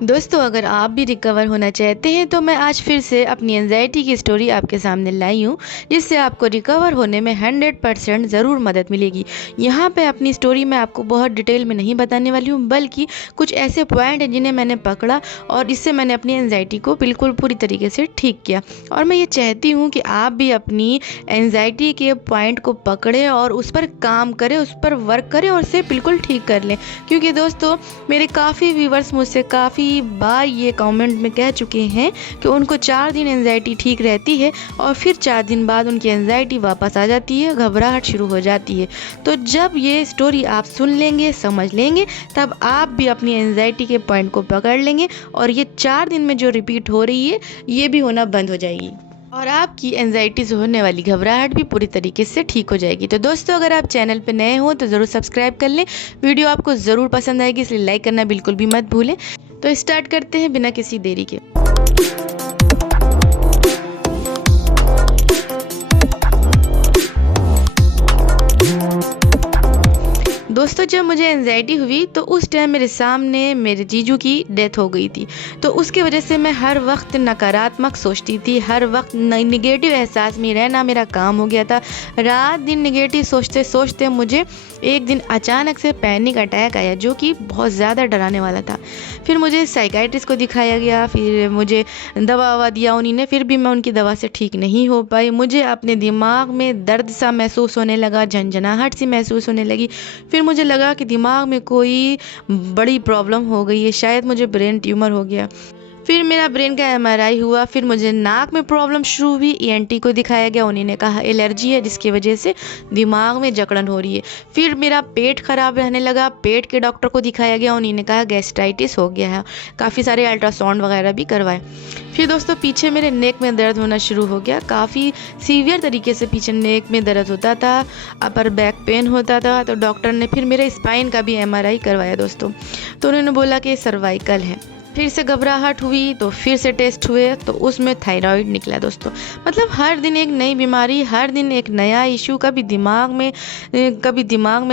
दोस्तों, अगर आप भी रिकवर होना चाहते हैं तो मैं आज फिर से अपनी एंजाइटी की स्टोरी आपके सामने लाई हूँ, जिससे आपको रिकवर होने में 100% ज़रूर मदद मिलेगी। यहाँ पे अपनी स्टोरी में आपको बहुत डिटेल में नहीं बताने वाली हूँ, बल्कि कुछ ऐसे पॉइंट हैं जिन्हें मैंने पकड़ा और इससे मैंने अपनी एंजाइटी को बिल्कुल पूरी तरीके से ठीक किया। और मैं ये चाहती हूँ कि आप भी अपनी एंजाइटी के पॉइंट को पकड़ें और उस पर काम करें, उस पर वर्क करें और उसे बिल्कुल ठीक कर लें। क्योंकि दोस्तों, मेरे काफ़ी व्यूवर्स मुझसे काफ़ी बार ये कमेंट में कह चुके हैं कि उनको 4 दिन एंजाइटी ठीक रहती है और फिर 4 दिन बाद उनकी एंजाइटी वापस आ जाती है, घबराहट शुरू हो जाती है। तो जब ये स्टोरी आप सुन लेंगे, समझ लेंगे, तब आप भी अपनी एंजाइटी के पॉइंट को पकड़ लेंगे और ये 4 दिन में जो रिपीट हो रही है ये भी होना बंद हो जाएगी और आपकी एंजाइटी से होने वाली घबराहट भी पूरी तरीके से ठीक हो जाएगी। तो दोस्तों, अगर आप चैनल पर नए हो तो ज़रूर सब्सक्राइब कर लें। वीडियो आपको ज़रूर पसंद आएगी, इसलिए लाइक करना बिल्कुल भी मत भूलें। तो स्टार्ट करते हैं बिना किसी देरी के। दोस्तों, जब मुझे एंजाइटी हुई तो उस टाइम मेरे सामने मेरे जीजू की डेथ हो गई थी। तो उसकी वजह से मैं हर वक्त नकारात्मक सोचती थी, हर वक्त निगेटिव एहसास में रहना मेरा काम हो गया था। रात दिन निगेटिव सोचते सोचते मुझे एक दिन अचानक से पैनिक अटैक आया, जो कि बहुत ज़्यादा डराने वाला था। फिर मुझे साइकाइट्रिस्ट को दिखाया गया, फिर मुझे दवा ववा दिया उन्हीं ने, फिर भी मैं उनकी दवा से ठीक नहीं हो पाई। मुझे अपने दिमाग में दर्द सा महसूस होने लगा, झंझनाहट सी महसूस होने लगी। फिर मुझे लगा कि दिमाग में कोई बड़ी प्रॉब्लम हो गई है, शायद मुझे ब्रेन ट्यूमर हो गया। फिर मेरा ब्रेन का एमआरआई हुआ, फिर मुझे नाक में प्रॉब्लम शुरू हुई, ईएनटी को दिखाया गया, उन्हीं ने कहा एलर्जी है जिसकी वजह से दिमाग में जकड़न हो रही है। फिर मेरा पेट खराब रहने लगा, पेट के डॉक्टर को दिखाया गया, उन्हीं ने कहा गैस्ट्राइटिस हो गया है। काफ़ी सारे अल्ट्रासाउंड वगैरह भी करवाए। फिर दोस्तों, पीछे मेरे नेक में दर्द होना शुरू हो गया, काफ़ी सीवियर तरीके से पीछे नेक में दर्द होता था, अपर बैक पेन होता था। तो डॉक्टर ने फिर मेरे स्पाइन का भी एमआरआई करवाया दोस्तों, तो उन्होंने बोला कि सर्वाइकल है। फिर से घबराहट हुई तो फिर से टेस्ट हुए तो उसमें थायराइड निकला दोस्तों। मतलब हर दिन एक नई बीमारी, हर दिन एक नया इशू, कभी दिमाग में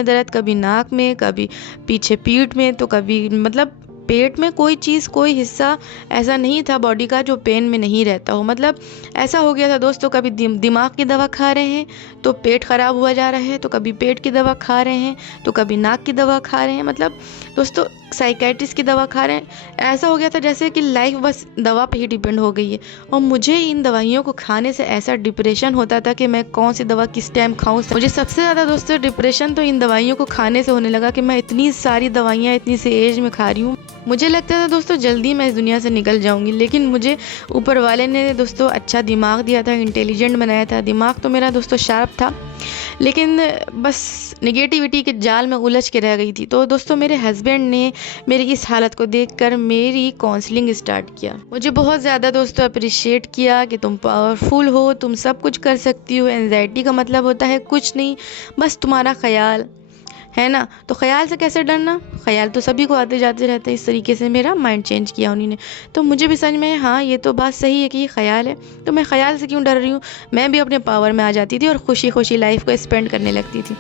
दर्द, कभी नाक में, कभी पीछे पीठ में, तो कभी मतलब पेट में कोई चीज़, कोई हिस्सा ऐसा नहीं था बॉडी का जो पेन में नहीं रहता हो। मतलब ऐसा हो गया था दोस्तों, कभी दिमाग की दवा खा रहे हैं तो पेट खराब हुआ जा रहा है, तो कभी पेट की दवा खा रहे हैं, तो कभी नाक की दवा खा रहे हैं। मतलब दोस्तों, साइकाइट्रिस्ट की दवा खा रहे हैं। ऐसा हो गया था जैसे कि लाइफ बस दवा पे ही डिपेंड हो गई है। और मुझे इन दवाइयों को खाने से ऐसा डिप्रेशन होता था कि मैं कौन सी दवा किस टाइम खाऊं। मुझे सबसे ज़्यादा दोस्तों डिप्रेशन तो इन दवाइयों को खाने से होने लगा कि मैं इतनी सारी दवाइयाँ इतनी सी एज में खा रही हूँ। मुझे लगता था दोस्तों जल्दी मैं इस दुनिया से निकल जाऊंगी, लेकिन मुझे ऊपर वाले ने दोस्तों अच्छा दिमाग दिया था, इंटेलिजेंट बनाया था। दिमाग तो मेरा दोस्तों शार्प था, लेकिन बस नेगेटिविटी के जाल में उलझ के रह गई थी। तो दोस्तों, मेरे हस्बैंड ने मेरी इस हालत को देखकर मेरी काउंसलिंग स्टार्ट किया। मुझे बहुत ज़्यादा दोस्तों अप्रिशिएट किया कि तुम पावरफुल हो, तुम सब कुछ कर सकती हो। एंजाइटी का मतलब होता है कुछ नहीं, बस तुम्हारा ख्याल है ना। तो ख्याल से कैसे डरना, ख्याल तो सभी को आते जाते रहते हैं। इस तरीके से मेरा माइंड चेंज किया उन्हीं ने। तो मुझे भी समझ में हाँ, ये तो बात सही है कि ये ख्याल है, तो मैं ख्याल से क्यों डर रही हूँ। मैं भी अपने पावर में आ जाती थी और खुशी खुशी लाइफ को स्पेंड करने लगती थी।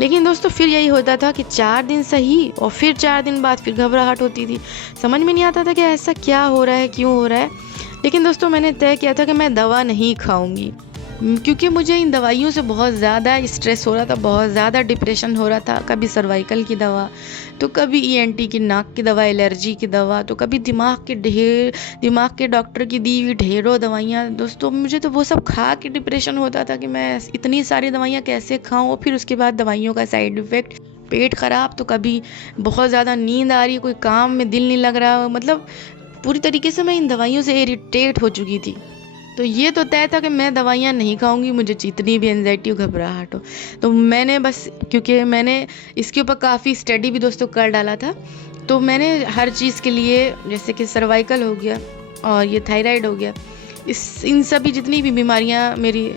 लेकिन दोस्तों, फिर यही होता था कि 4 दिन सही और फिर 4 दिन बाद फिर घबराहट होती थी। समझ में नहीं आता था कि ऐसा क्या हो रहा है, क्यों हो रहा है। लेकिन दोस्तों, मैंने तय किया था कि मैं दवा नहीं खाऊंगी, क्योंकि मुझे इन दवाइयों से बहुत ज़्यादा स्ट्रेस हो रहा था, बहुत ज़्यादा डिप्रेशन हो रहा था। कभी सर्वाइकल की दवा, तो कभी ईएनटी की नाक की दवा, एलर्जी की दवा, तो कभी दिमाग के डॉक्टर की दी हुई ढेरों दवाइयाँ। दोस्तों, मुझे तो वो सब खा के डिप्रेशन होता था कि मैं इतनी सारी दवाइयाँ कैसे खाऊँ। और फिर उसके बाद दवाइयों का साइड इफ़ेक्ट, पेट ख़राब, तो कभी बहुत ज़्यादा नींद आ रही, कोई काम में दिल नहीं लग रहा। मतलब पूरी तरीके से मैं इन दवाइयों से इरिटेट हो चुकी थी। तो ये तो तय था कि मैं दवाइयाँ नहीं खाऊंगी, मुझे जितनी भी एंजाइटी हो, घबराहट हो। तो मैंने बस, क्योंकि मैंने इसके ऊपर काफ़ी स्टडी भी दोस्तों कर डाला था, तो मैंने हर चीज़ के लिए, जैसे कि सर्वाइकल हो गया और ये थायराइड हो गया, इन सभी जितनी भी बीमारियाँ मेरी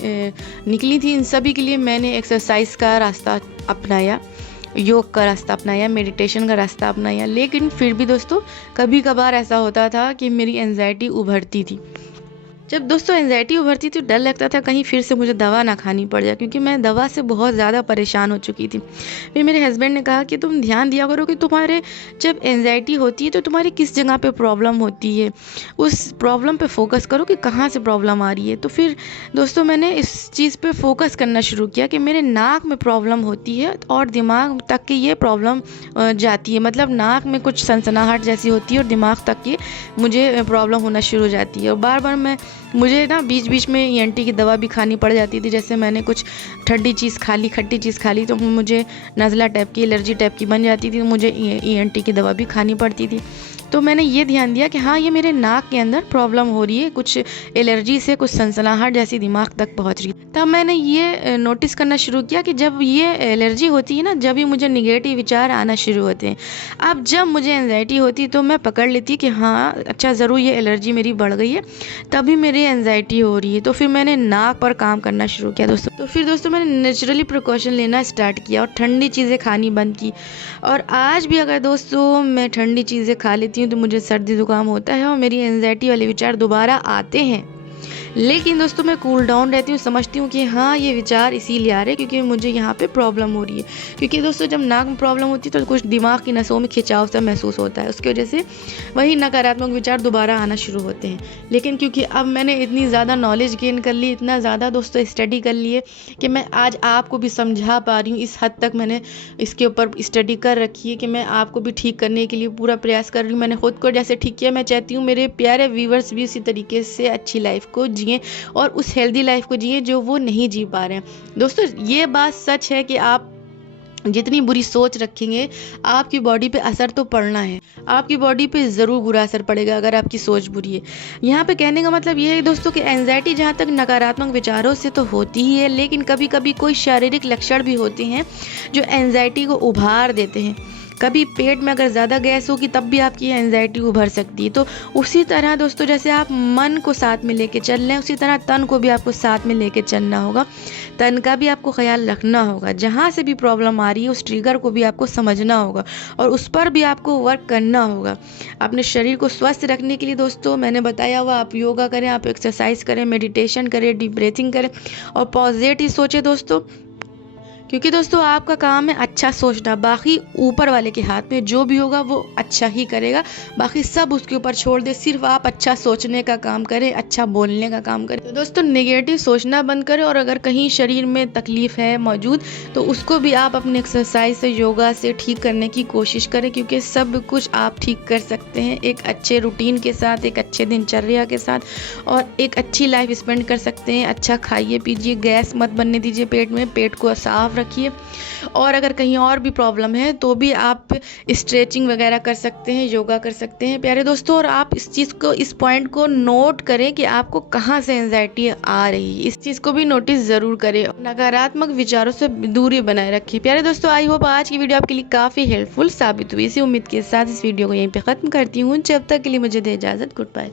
निकली थी, इन सभी के लिए मैंने एक्सरसाइज का रास्ता अपनाया, योग का रास्ता अपनाया, मेडिटेशन का रास्ता अपनाया। लेकिन फिर भी दोस्तों, कभी कभार ऐसा होता था कि मेरी एंजाइटी उभरती थी। जब दोस्तों एंजाइटी उभरती थी तो डर लगता था कहीं फिर से मुझे दवा ना खानी पड़ जाए, क्योंकि मैं दवा से बहुत ज़्यादा परेशान हो चुकी थी। फिर मेरे हस्बैंड ने कहा कि तुम ध्यान दिया करो कि तुम्हारे जब एंजाइटी होती है तो तुम्हारी किस जगह पे प्रॉब्लम होती है, उस प्रॉब्लम पे फोकस करो कि कहाँ से प्रॉब्लम आ रही है। तो फिर दोस्तों मैंने इस चीज़ पे फोकस करना शुरू किया कि मेरे नाक में प्रॉब्लम होती है और दिमाग तक की ये प्रॉब्लम जाती है, मतलब नाक में कुछ सनसनाहट जैसी होती है और दिमाग तक की मुझे प्रॉब्लम होना शुरू हो जाती है। और बार बार मुझे ना बीच बीच में ईएनटी की दवा भी खानी पड़ जाती थी। जैसे मैंने कुछ ठंडी चीज़ खा ली, खट्टी चीज़ खा ली तो मुझे नज़ला टाइप की, एलर्जी टाइप की बन जाती थी, तो मुझे ईएनटी की दवा भी खानी पड़ती थी। तो मैंने ये ध्यान दिया कि हाँ, ये मेरे नाक के अंदर प्रॉब्लम हो रही है, कुछ एलर्जी से कुछ सनसनाहट जैसी दिमाग तक पहुंच रही है। तब मैंने ये नोटिस करना शुरू किया कि जब ये एलर्जी होती है ना, जब ही मुझे निगेटिव विचार आना शुरू होते हैं। अब जब मुझे एंजाइटी होती तो मैं पकड़ लेती कि हाँ अच्छा, ज़रूर ये एलर्जी मेरी बढ़ गई है, तभी मेरी एंजाइटी हो रही है। तो फिर मैंने नाक पर काम करना शुरू किया दोस्तों। तो फिर दोस्तों मैंने नेचुरली प्रिकॉशन लेना स्टार्ट किया और ठंडी चीज़ें खानी बंद की। और आज भी अगर दोस्तों मैं ठंडी चीज़ें खा लेती हूँ तो मुझे सर्दी ज़ुकाम होता है और मेरी एंजाइटी वाले विचार दोबारा आते हैं। लेकिन दोस्तों मैं कूल डाउन रहती हूँ, समझती हूँ कि हाँ ये विचार इसीलिए आ रहे हैं क्योंकि मुझे यहाँ पे प्रॉब्लम हो रही है। क्योंकि दोस्तों जब नाक में प्रॉब्लम होती है तो कुछ दिमाग की नसों में खिंचाव सा महसूस होता है, उसकी वजह से वही नकारात्मक विचार दोबारा आना शुरू होते हैं। लेकिन क्योंकि अब मैंने इतनी ज़्यादा नॉलेज गेन कर ली, इतना ज़्यादा दोस्तों स्टडी कर लिए कि मैं आज आपको भी समझा पा रही हूँ। इस हद तक मैंने इसके ऊपर स्टडी कर रखी है कि मैं आपको भी ठीक करने के लिए पूरा प्रयास कर रही हूँ। मैंने खुद को जैसे ठीक किया, मैं चाहती हूँ मेरे प्यारे व्यूवर्स भी उसी तरीके से अच्छी लाइफ को जिए और उस हेल्दी लाइफ को जिए जो वो नहीं जी पा रहे हैं। दोस्तों ये बात सच है कि आप जितनी बुरी सोच रखेंगे आपकी बॉडी पे असर तो पड़ना है, आपकी बॉडी पे ज़रूर बुरा असर पड़ेगा अगर आपकी सोच बुरी है। यहाँ पे कहने का मतलब ये है दोस्तों कि एंजाइटी जहाँ तक नकारात्मक विचारों से तो होती ही है, लेकिन कभी कभी कोई शारीरिक लक्षण भी होते हैं जो एंजाइटी को उभार देते हैं। कभी पेट में अगर ज़्यादा गैस होगी तब भी आपकी एंजाइटी उभर सकती है। तो उसी तरह दोस्तों जैसे आप मन को साथ में लेके चल रहे हैं, उसी तरह तन को भी आपको साथ में लेके चलना होगा। तन का भी आपको ख्याल रखना होगा, जहाँ से भी प्रॉब्लम आ रही है उस ट्रिगर को भी आपको समझना होगा और उस पर भी आपको वर्क करना होगा। अपने शरीर को स्वस्थ रखने के लिए दोस्तों मैंने बताया हुआ, आप योगा करें, आप एक्सरसाइज करें, मेडिटेशन करें, डीप ब्रीथिंग करें और पॉजिटिव सोचें दोस्तों। क्योंकि दोस्तों आपका काम है अच्छा सोचना, बाकी ऊपर वाले के हाथ में, जो भी होगा वो अच्छा ही करेगा, बाकी सब उसके ऊपर छोड़ दे। सिर्फ आप अच्छा सोचने का काम करें, अच्छा बोलने का काम करें। तो दोस्तों नेगेटिव सोचना बंद करें और अगर कहीं शरीर में तकलीफ है मौजूद तो उसको भी आप अपने एक्सरसाइज से, योगा से ठीक करने की कोशिश करें, क्योंकि सब कुछ आप ठीक कर सकते हैं एक अच्छे रूटीन के साथ, एक अच्छे दिनचर्या के साथ और एक अच्छी लाइफ स्पेंड कर सकते हैं। अच्छा खाइए पीजिए, गैस मत बनने दीजिए पेट में, पेट को साफ रखिए। और अगर कहीं और भी प्रॉब्लम है तो भी आप स्ट्रेचिंग वगैरह कर सकते हैं, योगा कर सकते हैं प्यारे दोस्तों। और आप इस चीज़ को, इस पॉइंट को नोट करें कि आपको कहाँ से एंजाइटी आ रही है, इस चीज़ को भी नोटिस ज़रूर करें। नकारात्मक विचारों से दूरी बनाए रखिए प्यारे दोस्तों। आई होप आज की वीडियो आपके लिए काफ़ी हेल्पफुल साबित हुई। इसी उम्मीद के साथ इस वीडियो को यहीं पे ख़त्म करती हूँ। जब तक के लिए मुझे दे इजाज़त, गुड बाय।